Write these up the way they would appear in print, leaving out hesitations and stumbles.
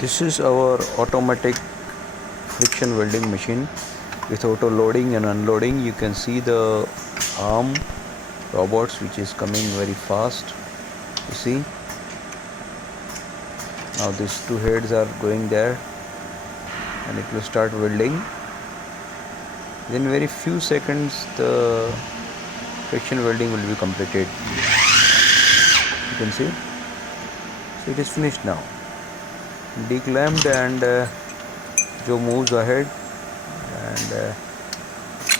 This is our automatic friction welding machine with auto loading and unloading. You can see the arm robots which is coming very fast. You see, now these two heads are going there and it will start welding. Then very few seconds the friction welding will be completed. You can see, so it is finished now, declamped, and Joe moves ahead, and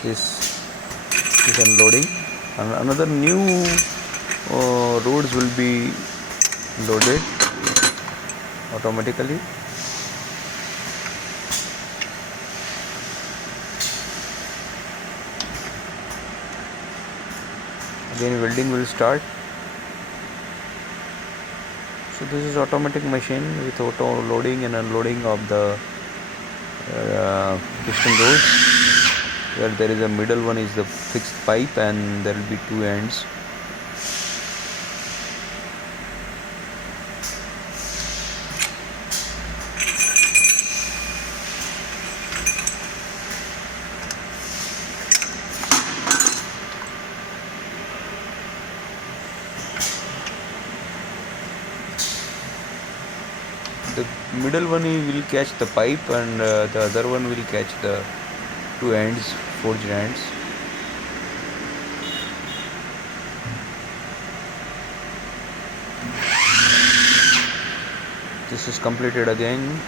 this is unloading, and another new roads will be loaded automatically. Again welding will start. So this is automatic machine with auto loading and unloading of the piston rods, where there is a middle one is the fixed pipe and there will be two ends. The middle one will catch the pipe, and the other one will catch the two ends, forged ends. This is completed again.